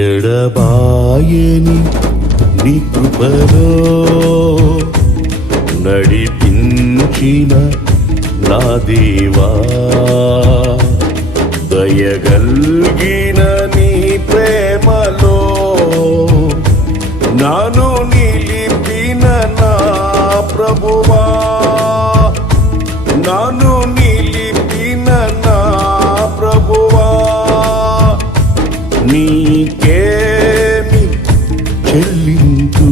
ఎడబాయని నీ కృపలో నడిపించిన నా దేవా, దయగల్గిన నీ ప్రేమలో నాను నిలిపిన నా ప్రభువా, నాను నిలిపిన నా ప్రభువా, నీకేమి చెల్లించు.